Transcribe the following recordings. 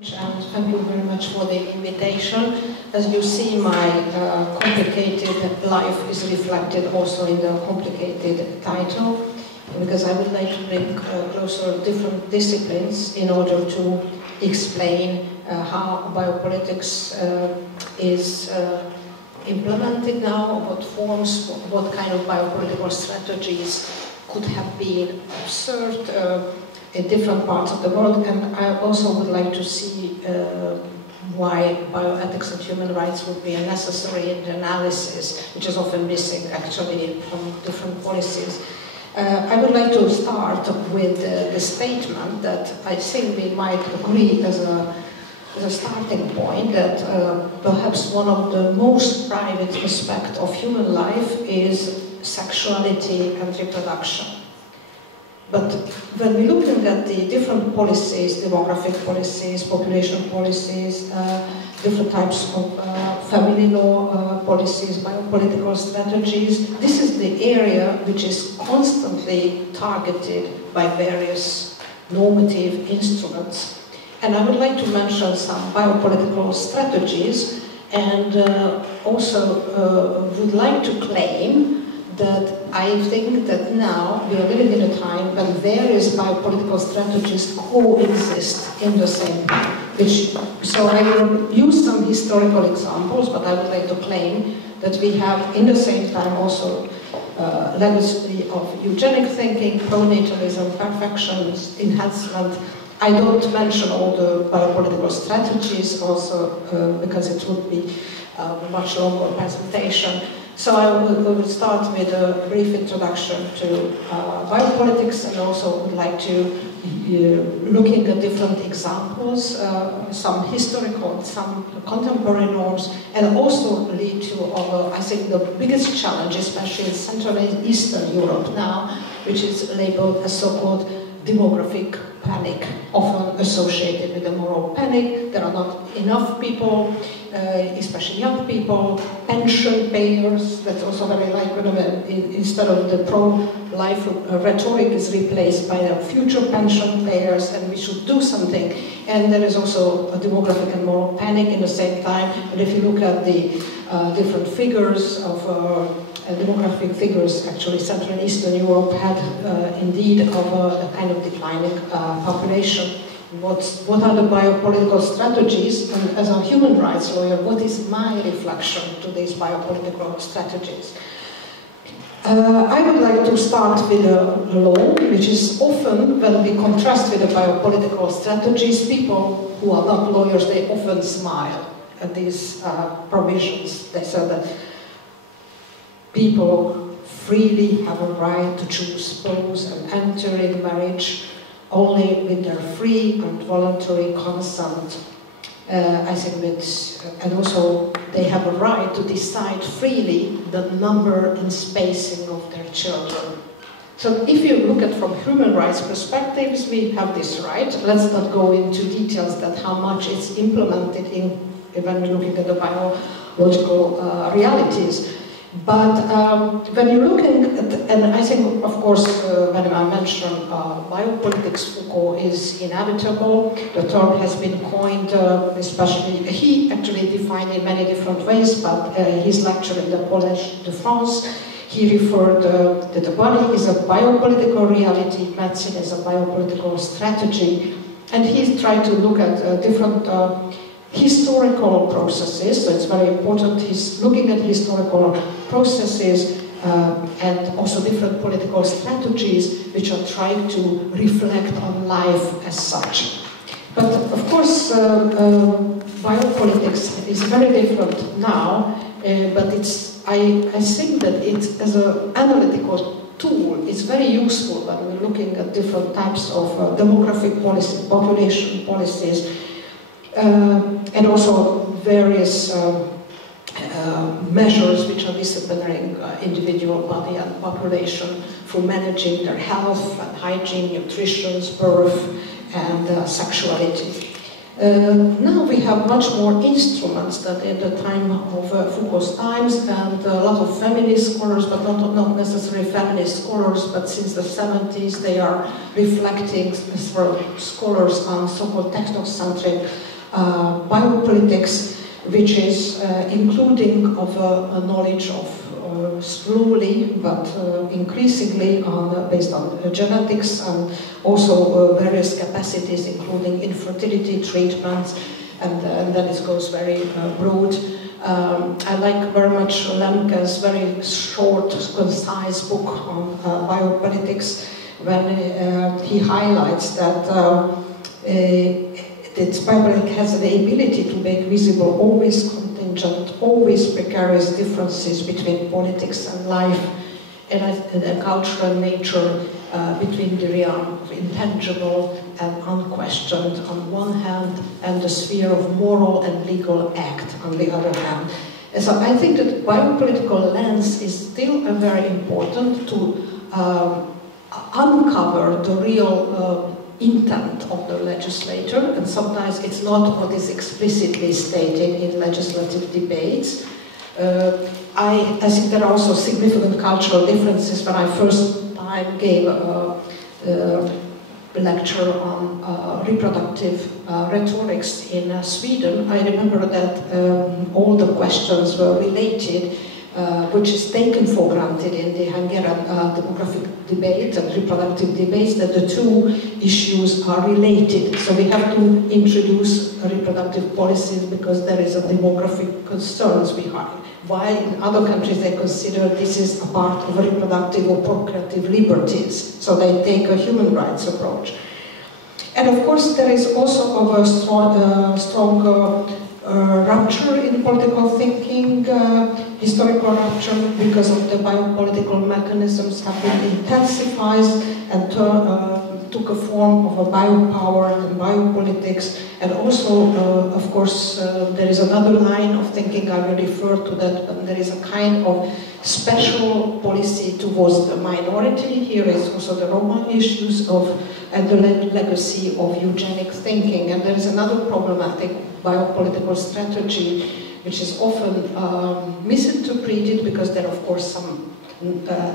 And thank you very much for the invitation. As you see, my complicated life is reflected also in the complicated title, because I would like to bring closer different disciplines in order to explain how biopolitics is implemented now, what forms, what kind of biopolitical strategies could have been observed in different parts of the world, and I also would like to see why bioethics and human rights would be necessary in the analysis, which is often missing actually from different policies. I would like to start with the statement that I think we might agree as a starting point that perhaps one of the most private aspects of human life is sexuality and reproduction. But when we look at the different policies, demographic policies, population policies, different types of family law policies, biopolitical strategies, this is the area which is constantly targeted by various normative instruments. And I would like to mention some biopolitical strategies, and also would like to claim that I think that now we are living in a time when various biopolitical strategies coexist in the same time. So I will use some historical examples, but I would like to claim that we have in the same time also legacy of eugenic thinking, pronatalism, perfections, enhancement. I don't mention all the biopolitical strategies also because it would be a much longer presentation. So I will start with a brief introduction to biopolitics, and also would like to looking at different examples, some historical, some contemporary norms, and also lead to, I think, the biggest challenge, especially in Central and Eastern Europe now, which is labeled as so-called demographic panic, often associated with the moral panic. There are not enough people, especially young people, pension payers. That's also very likely instead of the pro-life rhetoric is replaced by the future pension payers, and we should do something. And there is also a demographic and moral panic in the same time. And if you look at the different figures of demographic figures, actually Central and Eastern Europe had indeed of a kind of declining population. What are the biopolitical strategies? And as a human rights lawyer, what is my reflection to these biopolitical strategies? I would like to start with a law, which is often, when we contrast with the biopolitical strategies, people who are not lawyers, they often smile at these provisions. They say that people freely have a right to choose spouse and enter in marriage only with their free and voluntary consent. I think and also they have a right to decide freely the number and spacing of their children. So if you look at from human rights perspectives, we have this right. Let's not go into details that how much it's implemented when we're looking at the biological realities. But when you're looking at, and I think, of course, when I mention biopolitics, Foucault is inevitable. The term has been coined, especially, he actually defined it in many different ways, but his lecture in the Collège de France, he referred that the body is a biopolitical reality, medicine is a biopolitical strategy, and he's trying to look at different historical processes, so it's very important. He's looking at historical processes and also different political strategies which are trying to reflect on life as such. But of course, biopolitics is very different now, but I think that it, as an analytical tool, is very useful when we're looking at different types of demographic policies, population policies, and also various measures which are disciplining individual body and population for managing their health and hygiene, nutrition, birth, and sexuality. Now we have much more instruments than in the time of Foucault's times, and a lot of feminist scholars, but not necessarily feminist scholars, but since the 70s they are reflecting scholars on so-called technocentric biopolitics, which is including of a knowledge of slowly but increasingly based on genetics and also various capacities, including infertility treatments, and then it goes very broad. I like very much Lemke's very short, concise book on biopolitics, when he highlights that biopolitics has the ability to make visible always contingent, always precarious differences between politics and life, and a cultural nature between the realm of intangible and unquestioned on one hand, and the sphere of moral and legal act on the other hand. And so I think that biopolitical lens is still very important to uncover the real intent of the legislator, and sometimes it's not what is explicitly stated in legislative debates. I think there are also significant cultural differences. When I first time gave a lecture on reproductive rhetorics in Sweden, I remember that all the questions were related, which is taken for granted in the Hungarian demographic debate and reproductive debates, that the two issues are related. So we have to introduce reproductive policies because there is a demographic concerns behind. While in other countries they consider this is a part of reproductive or procreative liberties, so they take a human rights approach. And of course there is also a strong rupture in political thinking, historical rupture, because of the biopolitical mechanisms have been intensified and took a form of a biopower and biopolitics. And also, of course, there is another line of thinking, I will refer to that, but there is a kind of special policy towards the minority. Here is also the Roma issues and the legacy of eugenic thinking. And there is another problematic biopolitical strategy, which is often misinterpreted, because there are, of course, some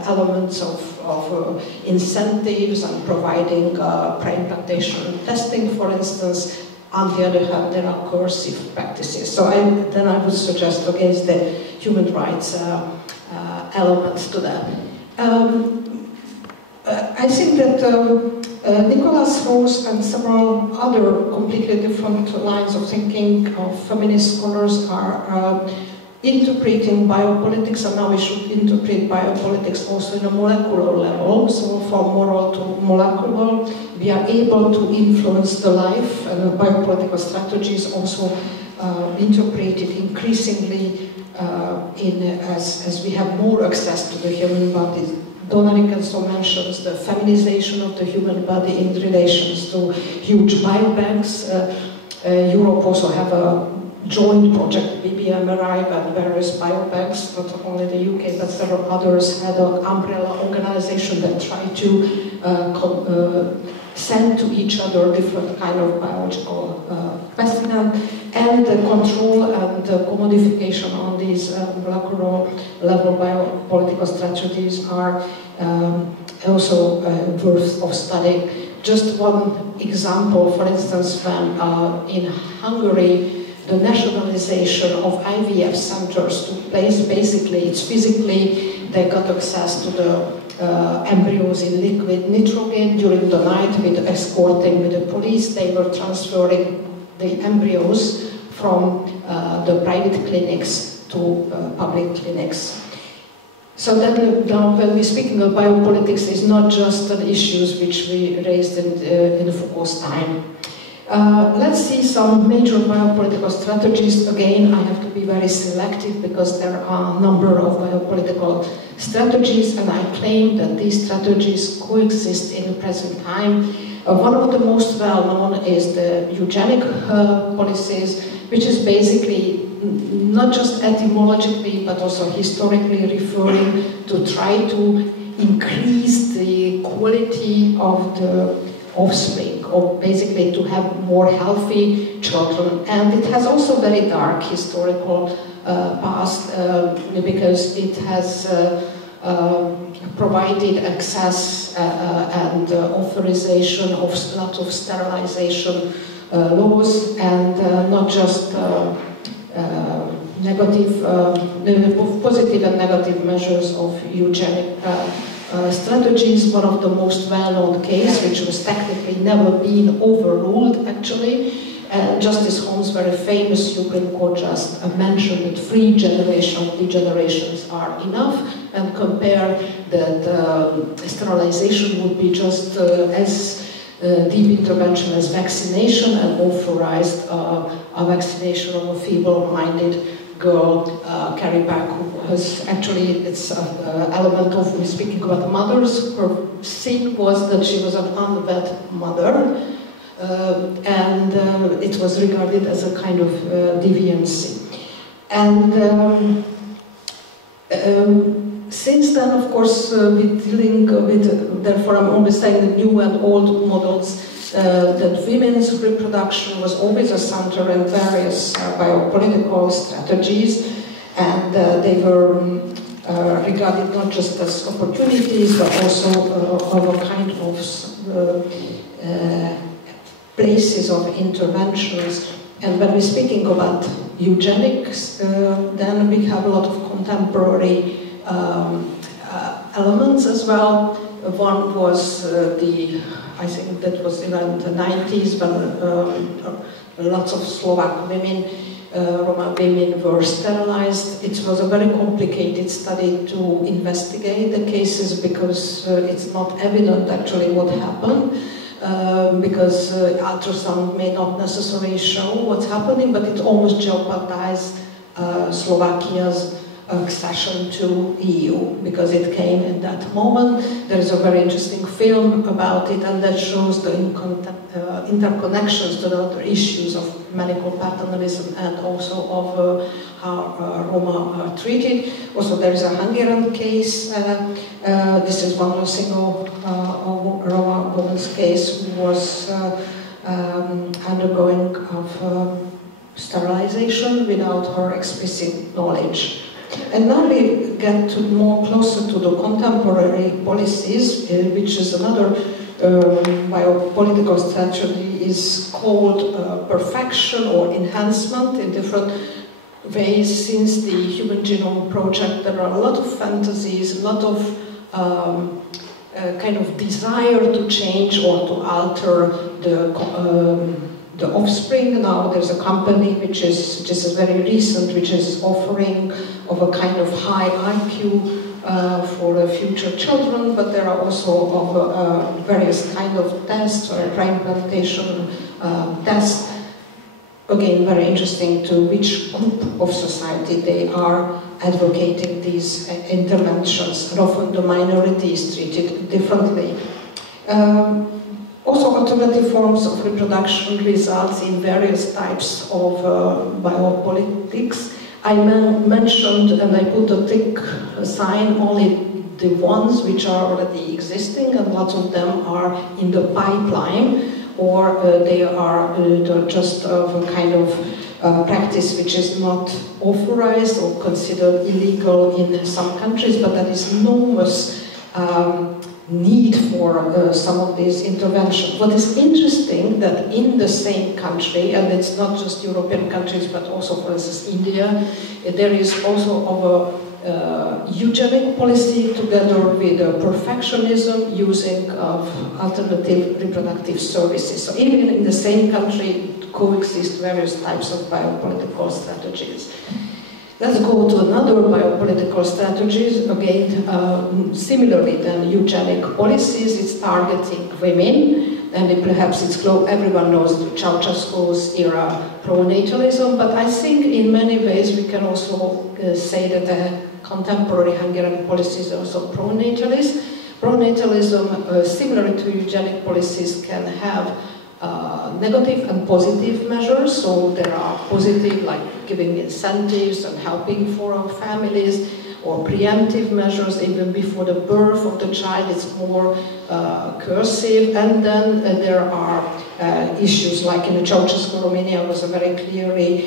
elements of incentives and providing pre-implantation testing, for instance. On the other hand, there are coercive practices. So then I would suggest against the human rights elements to that. I think that Nicholas Rose and several other completely different lines of thinking of feminist scholars are interpreting biopolitics, and now we should interpret biopolitics also in a molecular level. So from moral to molecular, we are able to influence the life, and biopolitical strategies also interpreted increasingly as we have more access to the human body. Donaric also mentions the feminization of the human body in relations to huge biobanks. Europe also have a joint project, BBMRI, and various biobanks, not only the UK, but several others had an umbrella organization that tried to send to each other different kind of biological specimens, and the control and the commodification on these molecular level biopolitical strategies are also worth of studying. Just one example, for instance, when in Hungary, the nationalization of IVF centers took place. Basically, it's physically, they got access to the embryos in liquid nitrogen during the night with escorting with the police. They were transferring the embryos from the private clinics to public clinics. So then, now when we're speaking of biopolitics, it's not just the issues which we raised in Foucault's time. Let's see some major biopolitical strategies. Again, I have to be very selective because there are a number of biopolitical strategies, and I claim that these strategies coexist in the present time. One of the most well-known is the eugenic policies, which is basically not just etymologically but also historically referring to try to increase the quality of the offspring of basically to have more healthy children. And it has also very dark historical past because it has provided access and authorization of a lot of sterilization laws, and not just negative, positive and negative measures of eugenic strategies. One of the most well-known cases, which was technically never been overruled actually, and Justice Holmes' very famous Supreme Court just mentioned that 3 degenerations are enough, and compare that sterilization would be just as deep intervention as vaccination, and authorized a vaccination of a feeble-minded girl, Carrie Back, who has actually, it's an element of, when speaking about mothers, her sin was that she was an unwed mother, and it was regarded as a kind of deviancy. And since then, of course, we're dealing with, therefore I'm always saying the new and old models, that women's reproduction was always a center in various biopolitical strategies, and they were regarded not just as opportunities, but also of a kind of places of interventions. And when we're speaking about eugenics, then we have a lot of contemporary elements as well. One was I think that was around the 90s, when lots of Slovak women, Roma women were sterilized. It was a very complicated study to investigate the cases, because it's not evident actually what happened, because ultrasound may not necessarily show what's happening, but it almost jeopardized Slovakia's accession to EU, because it came in that moment. There is a very interesting film about it, and that shows the interconnections to the other issues of medical paternalism and also of how Roma are treated. Also, there is a Hungarian case. This is one single Roma woman's case who was undergoing of sterilization without her explicit knowledge. And now we get to more closer to the contemporary policies, which is another biopolitical strategy, is called perfection or enhancement in different ways. Since the Human Genome Project, there are a lot of fantasies, a lot of kind of desire to change or to alter the offspring. Now there's a company which is very recent, which is offering of a kind of high IQ for future children, but there are also of various kind of tests or implantation tests. Again, very interesting to which group of society they are advocating these interventions, and often the minority is treated differently. Also, alternative forms of reproduction results in various types of biopolitics. I mentioned, and I put a tick sign, only the ones which are already existing, and lots of them are in the pipeline, or they are just of a kind of practice which is not authorized or considered illegal in some countries, but that is enormous need for some of these interventions. What is interesting that in the same country, and it's not just European countries, but also, for instance, India, there is also of a eugenic policy together with perfectionism using of alternative reproductive services. So even in the same country coexist various types of biopolitical strategies. Let's go to another biopolitical strategies, again, similarly than eugenic policies. It's targeting women, and perhaps it's everyone knows the Ceausescu's era pronatalism, but I think in many ways we can also say that the contemporary Hungarian policies are also pronatalist. Pronatalism, similar to eugenic policies, can have negative and positive measures. So there are positive, like giving incentives and helping for our families. or preemptive measures even before the birth of the child. It's more coercive. And then there are issues like in Ceausescu, Romania was a very clearly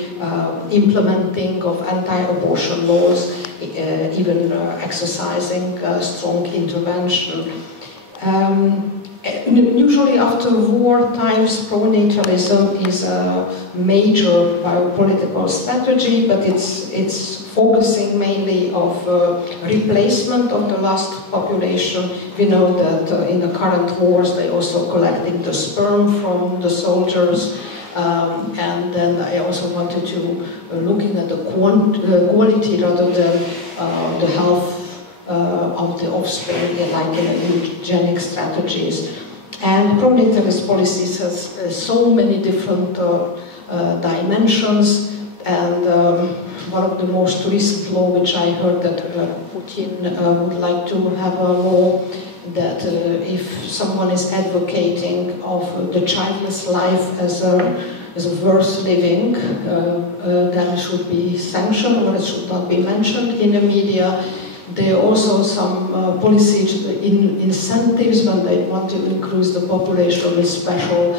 implementing of anti-abortion laws, even exercising strong intervention. Usually after war times, pronatalism is a major biopolitical strategy, but it's focusing mainly of replacement of the lost population. We know that in the current wars they also collecting the sperm from the soldiers, and then I also wanted to looking at the quality rather than the health of the offspring, like in eugenic strategies. And pronatalist policies has so many different dimensions, and one of the most recent law which I heard that Putin would like to have a law that if someone is advocating of the childless life as worth living, then it should be sanctioned, or it should not be mentioned in the media. There are also some policy incentives when they want to increase the population with special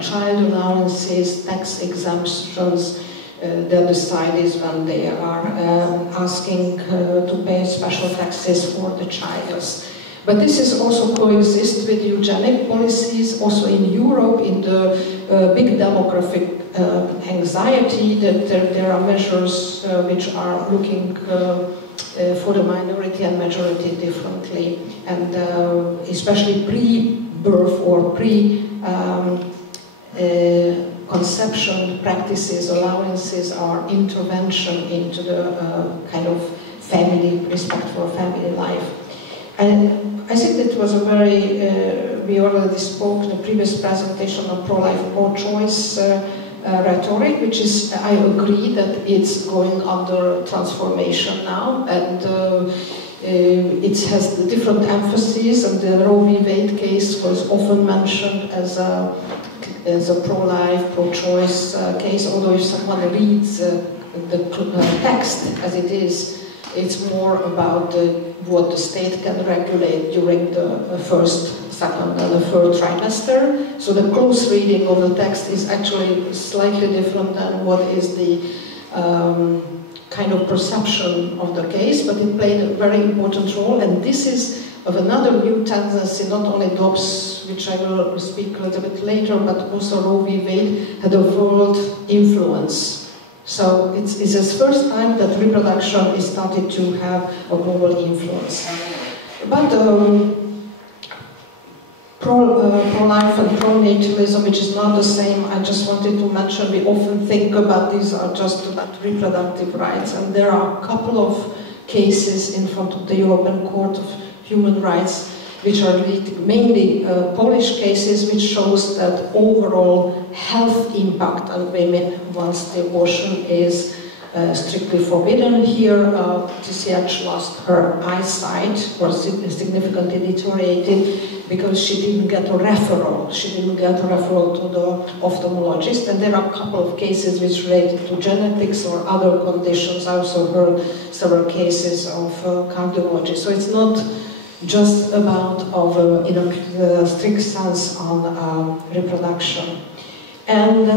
child allowances, tax exemptions. The other side is when they are asking to pay special taxes for the childless. But this is also coexist with eugenic policies, also in Europe, in the big demographic anxiety, that there are measures which are looking for the minority and majority differently, and especially pre-birth or pre-conception practices, allowances are intervention into the kind of family, respect for family life. And I think it was a very, we already spoke in the previous presentation on pro-life, pro-choice rhetoric, which is, I agree that it's going under transformation now, and it has different emphases, and the Roe v. Wade case was often mentioned as a pro-life, pro-choice case, although if someone reads the text as it is, it's more about what the state can regulate during the first, second, and the third trimester. So the close reading of the text is actually slightly different than what is the kind of perception of the case, but it played a very important role, and this is of another new tendency, not only Dobbs, which I will speak a little bit later, but also Roe v. Wade had a world influence. So it's the first time that reproduction is started to have a global influence. But pro-life and pro-natalism, which is not the same, I just wanted to mention, we often think about these are just about reproductive rights, and there are a couple of cases in front of the European Court of Human Rights which are mainly Polish cases, which shows that overall health impact on women once the abortion is strictly forbidden. Here, TCH lost her eyesight, or significantly deteriorated, because she didn't get a referral. She didn't get a referral to the ophthalmologist, and there are a couple of cases which related to genetics or other conditions. I also heard several cases of cardiology. So it's not just about, in a strict sense, on reproduction. And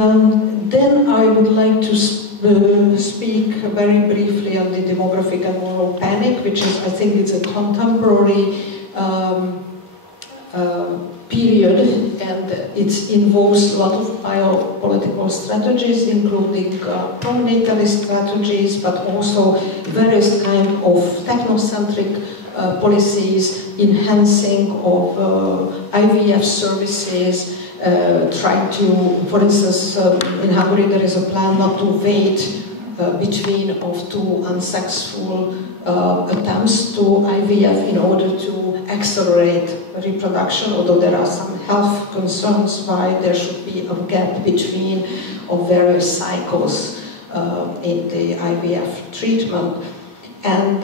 then I would like to speak very briefly on the demographic and moral panic, which is, I think, it's a contemporary period, and it involves a lot of biopolitical strategies, including pro-natalist strategies, but also various kinds of technocentric policies, enhancing of IVF services, trying to, for instance, in Hungary there is a plan not to wait between of two unsuccessful attempts to IVF in order to accelerate reproduction, although there are some health concerns why there should be a gap between of various cycles in the IVF treatment. And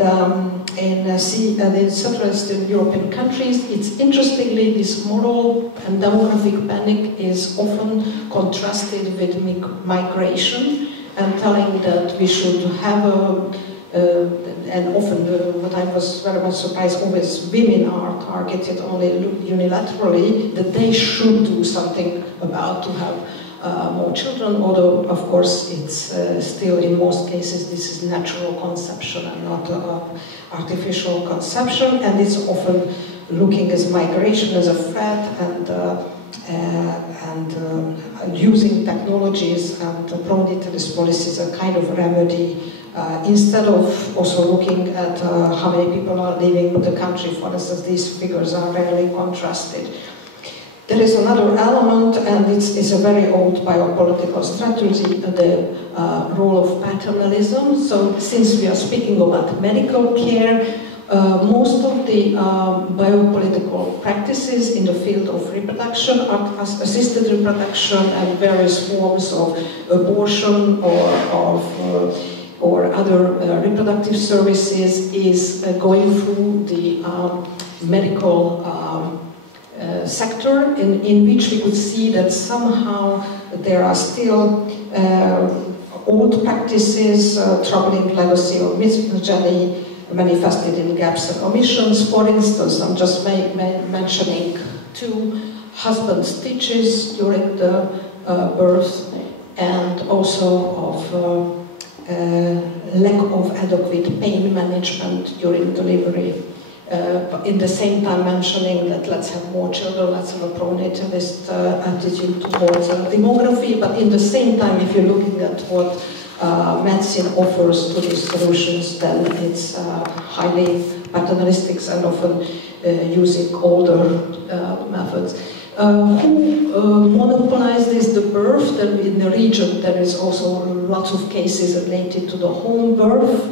in Central and Eastern European countries, it's interestingly this moral and demographic panic is often contrasted with migration, and telling that we should have and often what I was very much surprised, always women are targeted only unilaterally, that they should do something about to have more children, although of course it's still in most cases this is natural conception and not artificial conception, and it's often looking as migration as a threat and using technologies and pro-natalist policies as a kind of remedy instead of also looking at how many people are leaving the country. For instance, these figures are rarely contrasted. There is another element, and it's a very old biopolitical strategy, the role of paternalism. So since we are speaking about medical care, most of the biopolitical practices in the field of reproduction, assisted reproduction and various forms of abortion or other reproductive services is going through the medical sector, in which we could see that somehow there are still old practices, troubling legacy of misogyny, manifested in gaps and omissions. For instance, I'm just mentioning 2 husband stitches during the birth, and also of lack of adequate pain management during delivery. In the same time mentioning that let's have more children, let's have a pro-natalist attitude towards demography, but in the same time, if you're looking at what medicine offers to these solutions, then it's highly paternalistic and often using older methods. Who monopolizes the birth? Then in the region there is also lots of cases related to the home birth,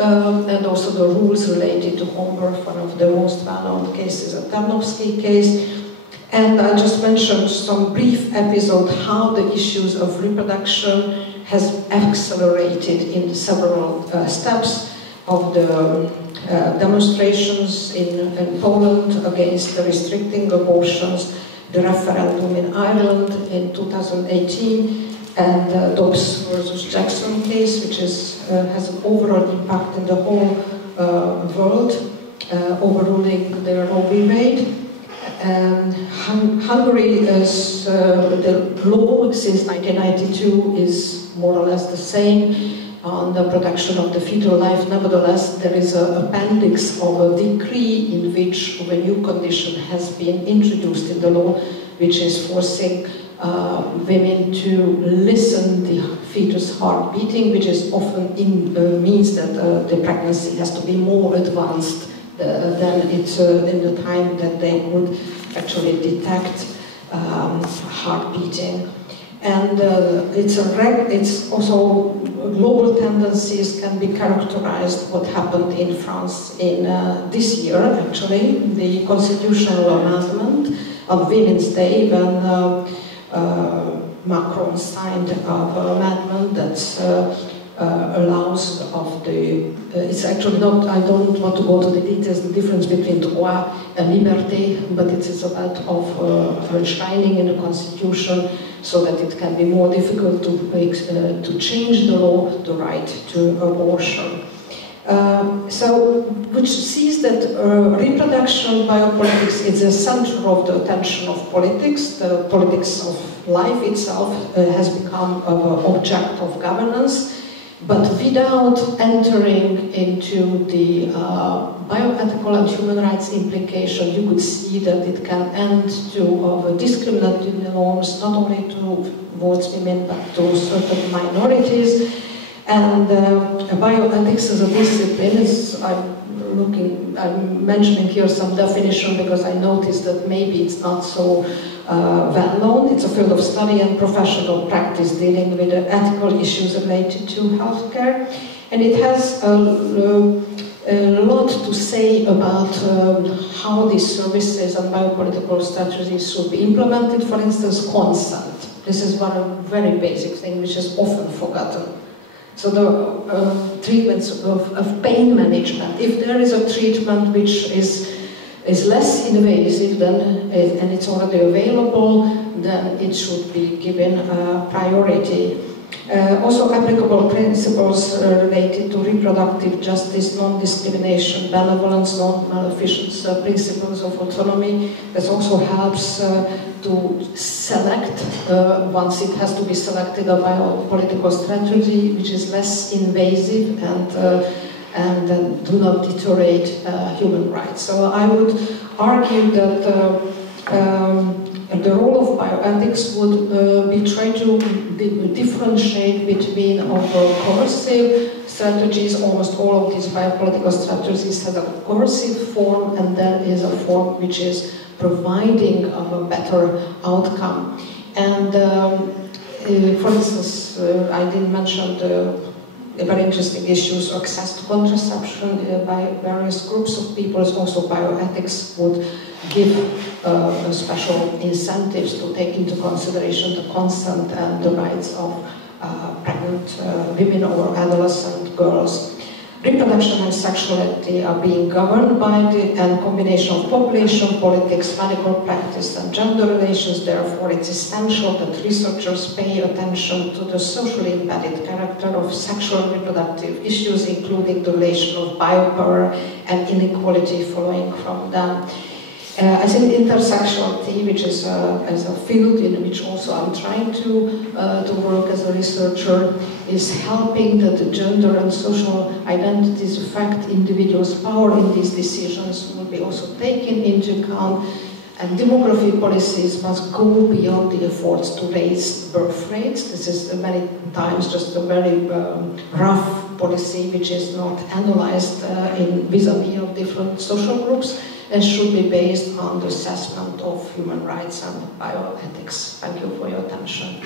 and also the rules related to home birth. One of the most well-known cases, a Tarnowski case. And I just mentioned some brief episode how the issues of reproduction has accelerated in several steps of the demonstrations in Poland against the restricting abortions, the referendum in Ireland in 2018, and Dobbs versus Jackson case, which has an overall impact in the whole world, overruling the Roe v. Wade. And Hungary, is, the law since 1992 is more or less the same on the protection of the fetal life. Nevertheless, there is an appendix of a decree in which a new condition has been introduced in the law, which is forcing women to listen the fetus heart beating, which is often means that the pregnancy has to be more advanced than it's in the time that they would actually detect heart beating. And it's also global tendencies can be characterized. What happened in France in this year, actually, the constitutional amendment on Women's Day, when Macron signed an amendment that allows of the, it's actually not, I don't want to go to the details, the difference between droit and liberté, but it is about of enshrining in the constitution so that it can be more difficult to change the law, the right to abortion. Which sees that reproduction biopolitics is the center of the attention of politics. The politics of life itself has become an object of governance. But without entering into the bioethical and human rights implication, you could see that it can end to discriminatory norms, not only towards women, but to certain minorities. And bioethics as a discipline is, I'm mentioning here some definition because I noticed that maybe it's not so well known. It's a field of study and professional practice dealing with the ethical issues related to healthcare. And it has a lot to say about how these services and biopolitical strategies should be implemented. For instance, consent. This is one very basic thing which is often forgotten. So the treatments of pain management. If there is a treatment which is less invasive and it's already available, then it should be given priority. Also applicable principles related to reproductive justice, non-discrimination, benevolence, non-maleficence, principles of autonomy. That also helps to select, once it has to be selected, a biopolitical strategy which is less invasive and do not deteriorate human rights. So I would argue that the role of bioethics would be trying to differentiate between coercive strategies. Almost all of these biopolitical strategies have a coercive form, and there is a form which is providing a better outcome. And for instance, I didn't mention the very interesting issues of access to contraception by various groups of people. Also bioethics would give special incentives to take into consideration the consent and the rights of pregnant women or adolescent girls. Reproduction and sexuality are being governed by the combination of population, politics, medical practice and gender relations. Therefore, it's essential that researchers pay attention to the socially embedded character of sexual and reproductive issues, including the relation of biopower and inequality flowing from them. I think intersectionality, which is a field in which also I'm trying to work as a researcher, is helping that the gender and social identities affect individuals' power in these decisions will be also taken into account. And demography policies must go beyond the efforts to raise birth rates. This is many times just a very rough policy which is not analyzed in vis-a-vis of different social groups, and should be based on the assessment of human rights and bioethics. Thank you for your attention.